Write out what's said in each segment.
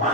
If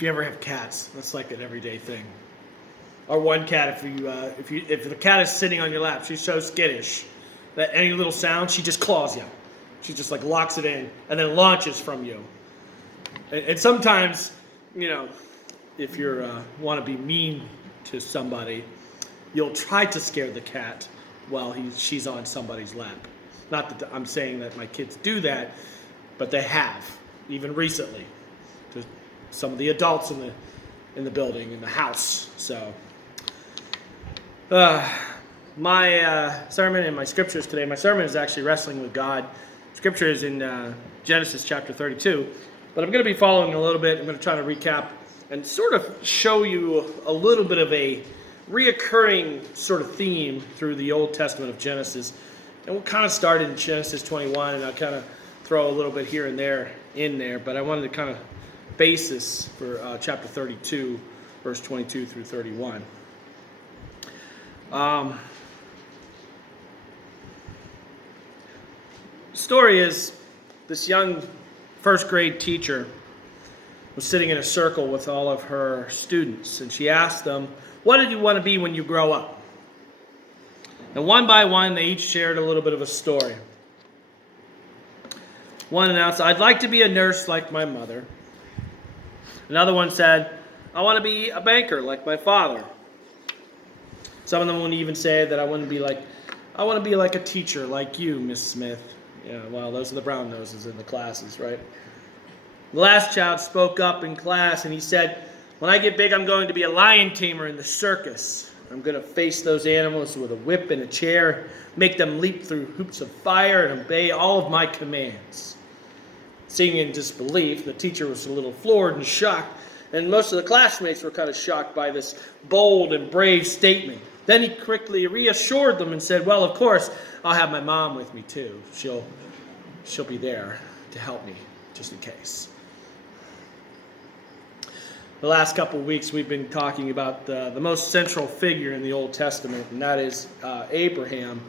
you ever have cats, that's like an everyday thing. Or one cat, if the cat is sitting on your lap, she's so skittish that any little sound, she just claws you. She just like locks it in and then launches from you. And sometimes, if you want to be mean to somebody, you'll try to scare the cat while she's on somebody's lap. Not that I'm saying that my kids do that, but they have, even recently, to some of the adults in the building, in the house. So, my sermon and my scriptures today, my sermon is actually Wrestling with God. Scripture is in Genesis chapter 32, but I'm going to be following a little bit. I'm going to try to recap and sort of show you a little bit of a reoccurring sort of theme through the Old Testament of Genesis. And we'll kind of start in Genesis 21, and I'll kind of throw a little bit here and there in there, but I wanted to kind of basis for chapter 32, verse 22 through 31. The story is this young first grade teacher was sitting in a circle with all of her students, and she asked them, "What did you want to be when you grow up?" And one by one, they each shared a little bit of a story. One announced, "I'd like to be a nurse like my mother." Another one said, "I want to be a banker like my father." Some of them would even say that I want to be like a teacher like you, Miss Smith. Yeah, well, those are the brown noses in the classes, right? The last child spoke up in class and he said, "When I get big, I'm going to be a lion tamer in the circus. I'm going to face those animals with a whip and a chair, make them leap through hoops of fire and obey all of my commands." Seeing in disbelief, the teacher was a little floored and shocked, and most of the classmates were kind of shocked by this bold and brave statement. Then he quickly reassured them and said, "Well, of course, I'll have my mom with me too. She'll be there to help me, just in case." The last couple of weeks, we've been talking about the most central figure in the Old Testament, and that is Abraham,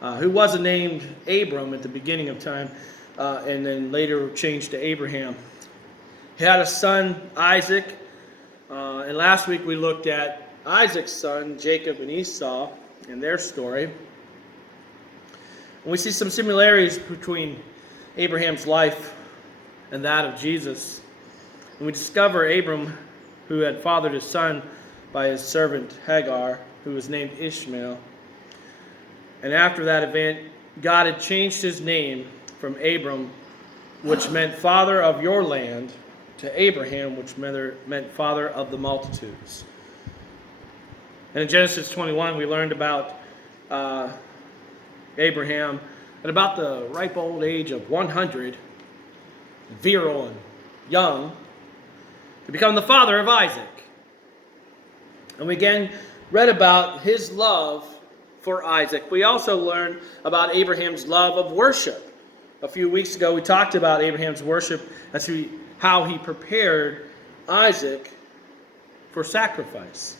who wasn't named Abram at the beginning of time, and then later changed to Abraham. He had a son, Isaac, and last week we looked at Isaac's son, Jacob and Esau, and their story. And we see some similarities between Abraham's life and that of Jesus. And we discover Abram, who had fathered his son by his servant Hagar, who was named Ishmael. And after that event, God had changed his name from Abram, which meant father of your land, to Abraham, which meant father of the multitudes. And in Genesis 21, we learned about Abraham at about the ripe old age of 100, virile and young, to become the father of Isaac. And we again read about his love for Isaac. We also learned about Abraham's love of worship. A few weeks ago, we talked about Abraham's worship as to how he prepared Isaac for sacrifice.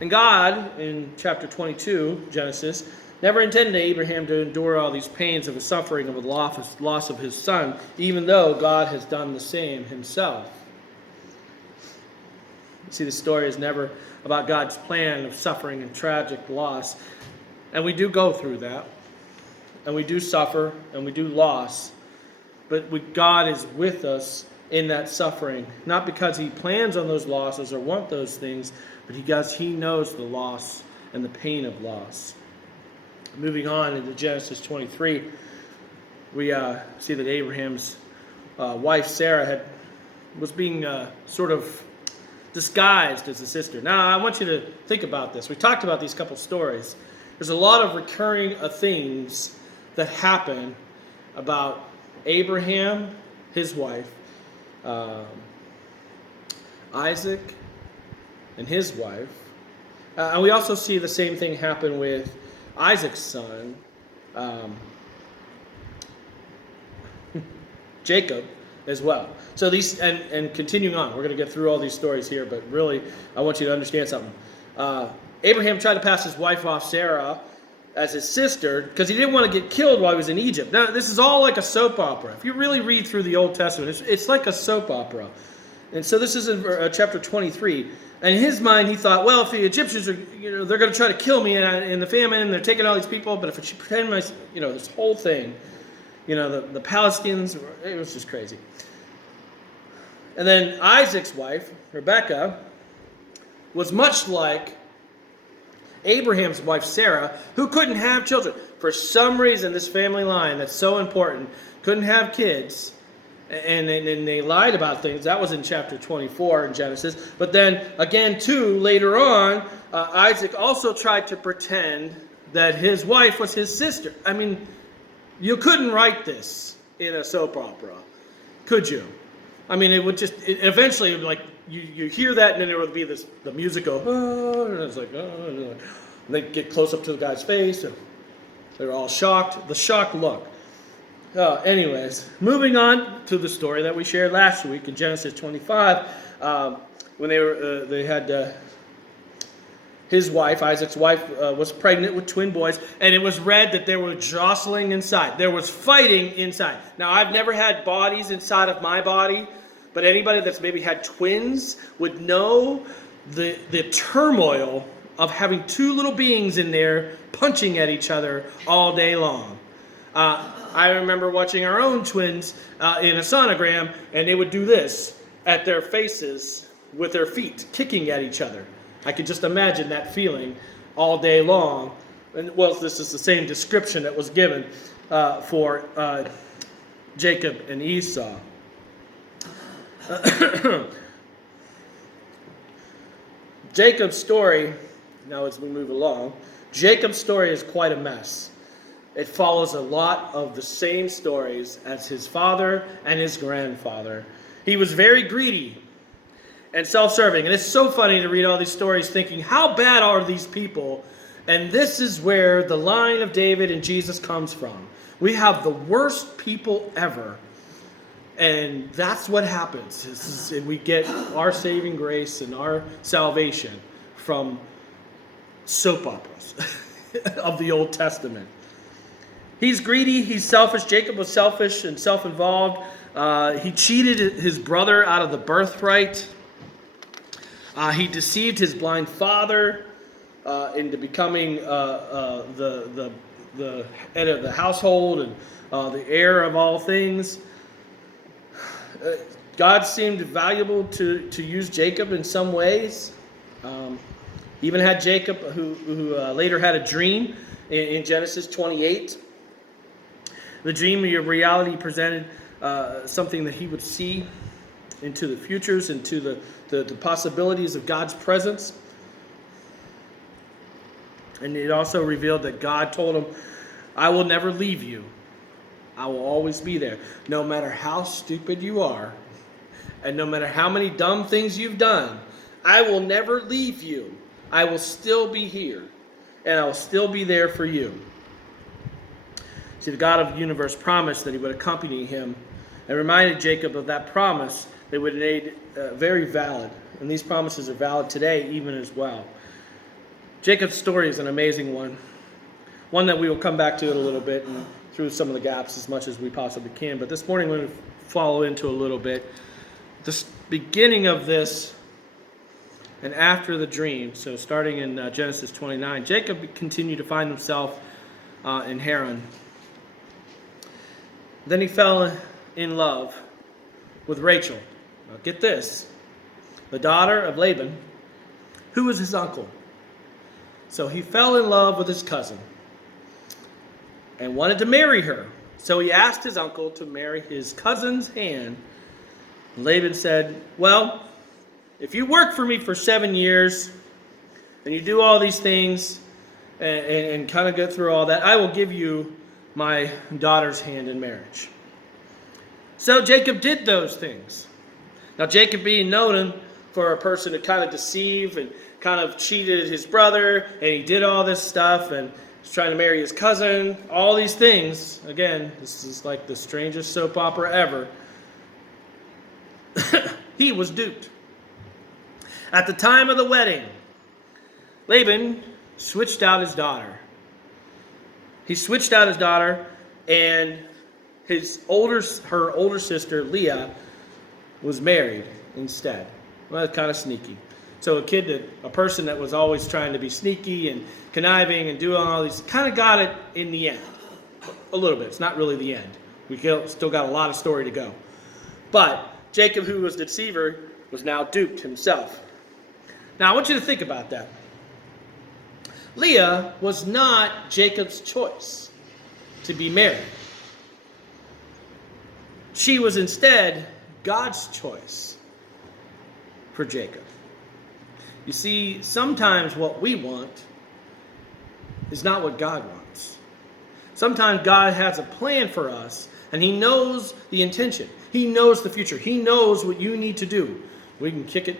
And God, in chapter 22, Genesis, never intended Abraham to endure all these pains of the suffering of the loss of his son, even though God has done the same himself. You see, the story is never about God's plan of suffering and tragic loss. And we do go through that. And we do suffer, and we do loss. But God is with us in that suffering, not because he plans on those losses or want those things, but because he knows the loss and the pain of loss. Moving on into Genesis 23, we see that Abraham's wife Sarah was being sort of disguised as a sister. Now, I want you to think about this. We talked about these couple stories. There's a lot of recurring things that happen about Abraham, his wife, Isaac, and his wife. And we also see the same thing happen with Isaac's son, Jacob, as well. So these, and continuing on, we're going to get through all these stories here, but really, I want you to understand something. Abraham tried to pass his wife off, Sarah, as his sister because he didn't want to get killed while he was in Egypt. Now, this is all like a soap opera. If you really read through the Old Testament, it's like a soap opera. And so this is in chapter 23. And in his mind, he thought, well, if the Egyptians are, they're going to try to kill me in the famine, and they're taking all these people, but if I should pretend this whole thing, the Palestinians, it was just crazy. And then Isaac's wife, Rebekah, was much like Abraham's wife, Sarah, who couldn't have children. For some reason, this family line that's so important couldn't have kids. And they lied about things. That was in chapter 24 in Genesis. But then, again, too, later on, Isaac also tried to pretend that his wife was his sister. I mean, you couldn't write this in a soap opera, could you? I mean, it would eventually, like, you hear that, and then there would be the music go, oh, and it's like, oh, and they get close up to the guy's face, and they're all shocked. The shocked look. Anyways, moving on to the story that we shared last week in Genesis 25, when they had his wife, Isaac's wife, was pregnant with twin boys, and it was read that there was jostling inside. There was fighting inside. Now, I've never had bodies inside of my body, but anybody that's maybe had twins would know the turmoil of having two little beings in there punching at each other all day long. I remember watching our own twins in a sonogram, and they would do this at their faces with their feet, kicking at each other. I could just imagine that feeling all day long. And well, this is the same description that was given for Jacob and Esau. Jacob's story, now as we move along, Jacob's story is quite a mess. It follows a lot of the same stories as his father and his grandfather. He was very greedy and self-serving. And it's so funny to read all these stories thinking, how bad are these people? And this is where the line of David and Jesus comes from. We have the worst people ever. And that's what happens. And we get our saving grace and our salvation from soap operas of the Old Testament. He's greedy, he's selfish. Jacob was selfish and self-involved. He cheated his brother out of the birthright. He deceived his blind father into becoming the head of the household and the heir of all things. God seemed valuable to use Jacob in some ways. Even had Jacob, who later had a dream in Genesis 28. The dream of reality presented something that he would see into the futures, into the possibilities of God's presence. And it also revealed that God told him, I will never leave you. I will always be there. No matter how stupid you are, and no matter how many dumb things you've done, I will never leave you. I will still be here, and I will still be there for you. See, the God of the universe promised that he would accompany him and reminded Jacob of that promise that would be made very valid. And these promises are valid today even as well. Jacob's story is an amazing one that we will come back to in a little bit and through some of the gaps as much as we possibly can. But this morning we're going to follow into a little bit the beginning of this and after the dream. So starting in Genesis 29, Jacob continued to find himself in Haran. Then he fell in love with Rachel. Now get this, the daughter of Laban, who was his uncle. So he fell in love with his cousin and wanted to marry her. So he asked his uncle to marry his cousin's hand. Laban said, well, if you work for me for 7 years and you do all these things and kind of go through all that, I will give you my daughter's hand in marriage. So Jacob did those things. Now Jacob being known for a person to kind of deceive and kind of cheated his brother, and he did all this stuff and was trying to marry his cousin, all these things. Again, this is like the strangest soap opera ever. He was duped. At the time of the wedding, Laban switched out his daughter. He switched out his daughter, and her older sister, Leah, was married instead. Well, that's kind of sneaky. So a person that was always trying to be sneaky and conniving and doing all these, kind of got it in the end. A little bit. It's not really the end. We still got a lot of story to go. But Jacob, who was the deceiver, was now duped himself. Now, I want you to think about that. Leah was not Jacob's choice to be married. She was instead God's choice for Jacob. You see, sometimes what we want is not what God wants. Sometimes God has a plan for us, and He knows the intention. He knows the future. He knows what you need to do. We can kick it,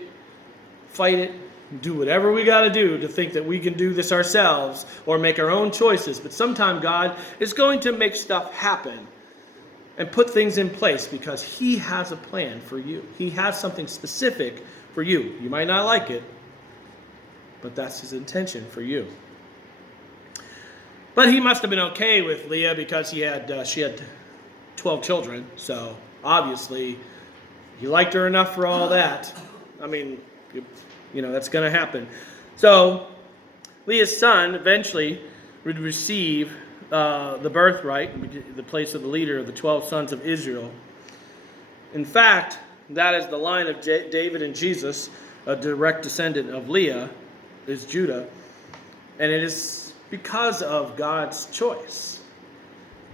fight it, do whatever we got to do to think that we can do this ourselves or make our own choices. But sometimes God is going to make stuff happen and put things in place because He has a plan for you. He has something specific for you. You might not like it, but that's His intention for you. But He must have been okay with Leah because she had 12 children. So obviously, He liked her enough for all that. I mean, that's going to happen. So Leah's son eventually would receive the birthright, the place of the leader of the 12 sons of Israel. In fact, that is the line of David and Jesus, a direct descendant of Leah, is Judah. And it is because of God's choice.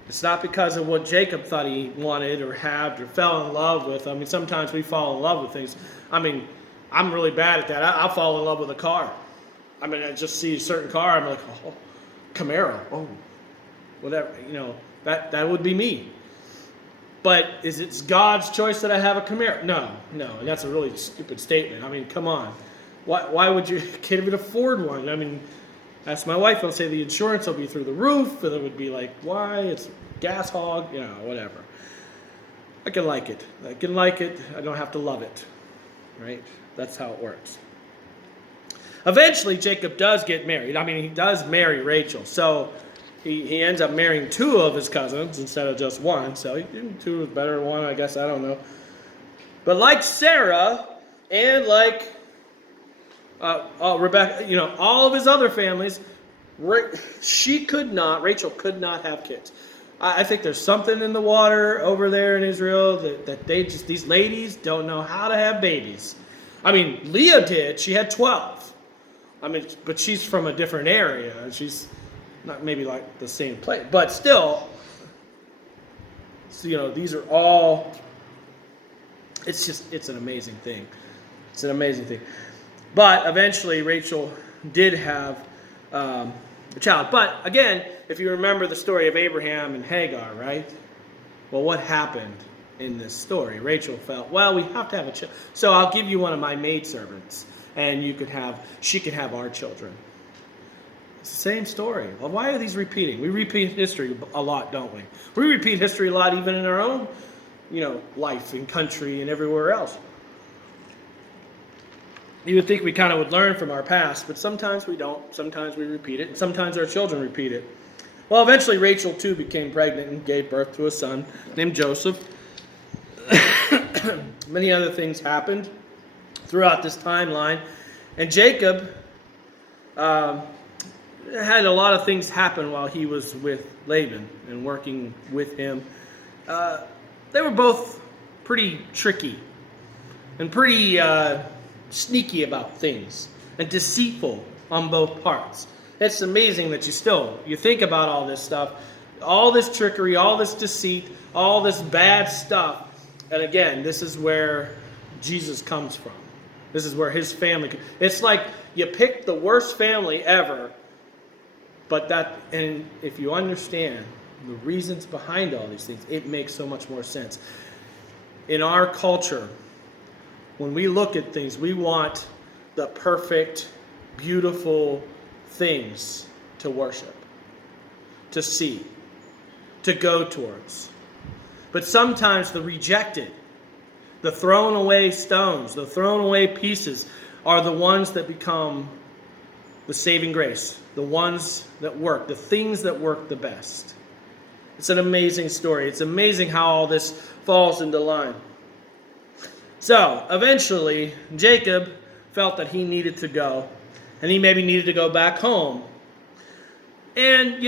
It's not because of what Jacob thought he wanted or had or fell in love with. I mean, sometimes we fall in love with things. I mean, I'm really bad at that. I'll fall in love with a car. I mean, I just see a certain car, I'm like, oh, Camaro, oh, whatever, that would be me. But is it God's choice that I have a Camaro? No, and that's a really stupid statement. I mean, come on. Why would you, can't even afford one? I mean, ask my wife, I'll say the insurance will be through the roof, and it would be like, why? It's gas hog, whatever. I can like it. I don't have to love it, right? That's how it works. Eventually, Jacob does get married. I mean, he does marry Rachel. So he ends up marrying two of his cousins instead of just one. So two is better than one, I guess. I don't know. But like Sarah and like Rebecca, all of his other families, Rachel could not have kids. I think there's something in the water over there in Israel that these ladies don't know how to have babies. I mean, Leah did. She had 12. I mean, but she's from a different area. She's not maybe like the same place. But still, these are all, it's an amazing thing. It's an amazing thing. But eventually, Rachel did have a child. But again, if you remember the story of Abraham and Hagar, right? Well, what happened in this story? Rachel felt, well, we have to have a child, so I'll give you one of my maidservants, and she can have our children. It's the same story. Well, why are these repeating? We repeat history a lot, don't we? We repeat history a lot even in our own, life and country and everywhere else. You would think we kind of would learn from our past, but sometimes we don't. Sometimes we repeat it, and sometimes our children repeat it. Well, eventually Rachel, too, became pregnant and gave birth to a son named Joseph. Many other things happened throughout this timeline. And Jacob had a lot of things happen while he was with Laban and working with him. They were both pretty tricky and pretty sneaky about things and deceitful on both parts. It's amazing that you think about all this stuff, all this trickery, all this deceit, all this bad stuff. And again, this is where Jesus comes from. This is where his family. It's like you picked the worst family ever, and if you understand the reasons behind all these things, it makes so much more sense. In our culture, when we look at things, we want the perfect, beautiful things to worship, to see, to go towards. But sometimes the rejected, the thrown away stones, the thrown away pieces are the ones that become the saving grace, the ones that work, the things that work the best. It's an amazing story. It's amazing how all this falls into line. So, eventually, Jacob felt that he needed to go, and he maybe needed to go back home. And,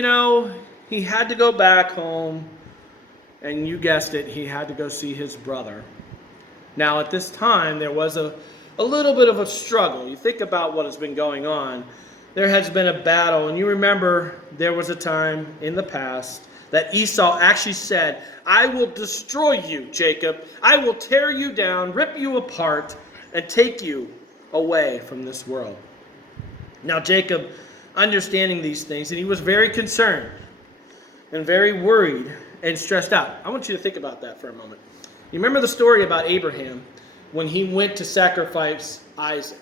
he had to go back home, and you guessed it, he had to go see his brother. Now, at this time, there was a little bit of a struggle. You think about what has been going on. There has been a battle, and you remember there was a time in the past that Esau actually said, I will destroy you, Jacob. I will tear you down, rip you apart, and take you away from this world. Now, Jacob, understanding these things, and he was very concerned and very worried and stressed out. I want you to think about that for a moment. You remember the story about Abraham when he went to sacrifice Isaac.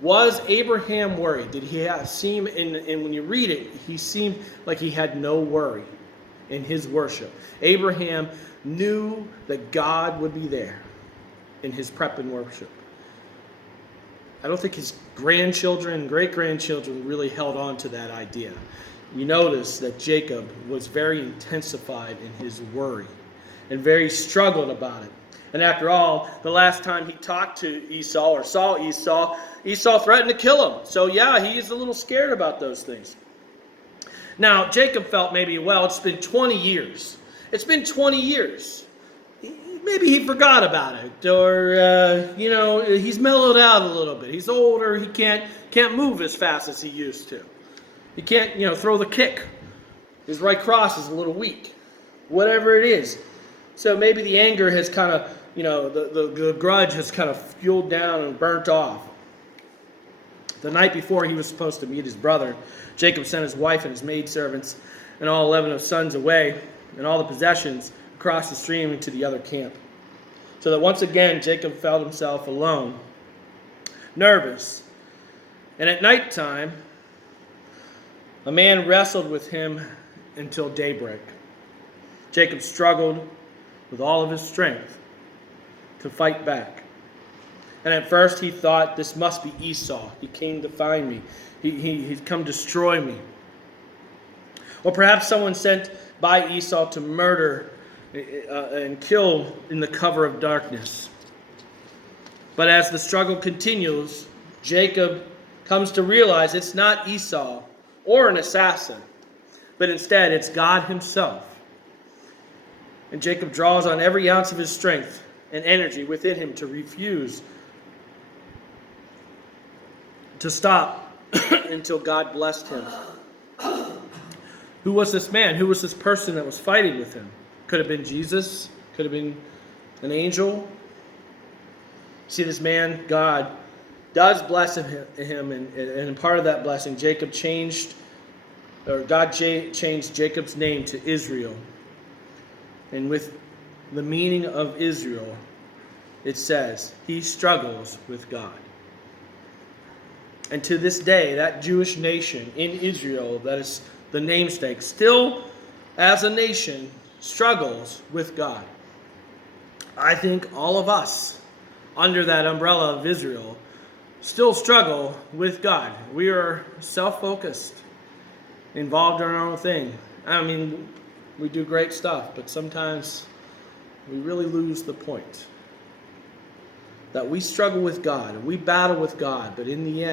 Was Abraham worried? Did he seem, and when you read it, he seemed like he had no worry in his worship. Abraham knew that God would be there in his prep and worship. I don't think his grandchildren and great-grandchildren really held on to that idea. You notice that Jacob was very intensified in his worry and very struggled about it. And after all, the last time he talked to Esau or saw Esau, Esau threatened to kill him. So yeah, he is a little scared about those things. Now, Jacob felt maybe, well, it's been 20 years. It's been 20 years. Maybe he forgot about it, or, he's mellowed out a little bit. He's older. He can't move as fast as he used to. He can't, throw the kick. His right cross is a little weak. Whatever it is. So maybe the anger has kind of, the grudge has kind of fueled down and burnt off. The night before he was supposed to meet his brother, Jacob sent his wife and his maidservants and all 11 of his sons away and all the possessions across the stream into the other camp. So that once again Jacob felt himself alone, nervous. And at nighttime, a man wrestled with him until daybreak. Jacob struggled with all of his strength to fight back. And at first he thought, this must be Esau. He came to find me. He's come destroy me. Or perhaps someone sent by Esau to murder and kill in the cover of darkness. But as the struggle continues, Jacob comes to realize it's not Esau or an assassin, but instead it's God himself. And Jacob draws on every ounce of his strength and energy within him to refuse to stop until God blessed him. Who was this man? Who was this person that was fighting with him? Could have been Jesus. Could have been an angel. See, this man, God, does bless him, and part of that blessing, God changed Jacob's name to Israel. And with the meaning of Israel, it says, he struggles with God. And to this day, that Jewish nation in Israel, that is the namesake, still as a nation struggles with God. I think all of us, under that umbrella of Israel, still struggle with God. We are self-focused, involved in our own thing. I mean, we do great stuff, but sometimes we really lose the point. That we struggle with God, and we battle with God, but in the end,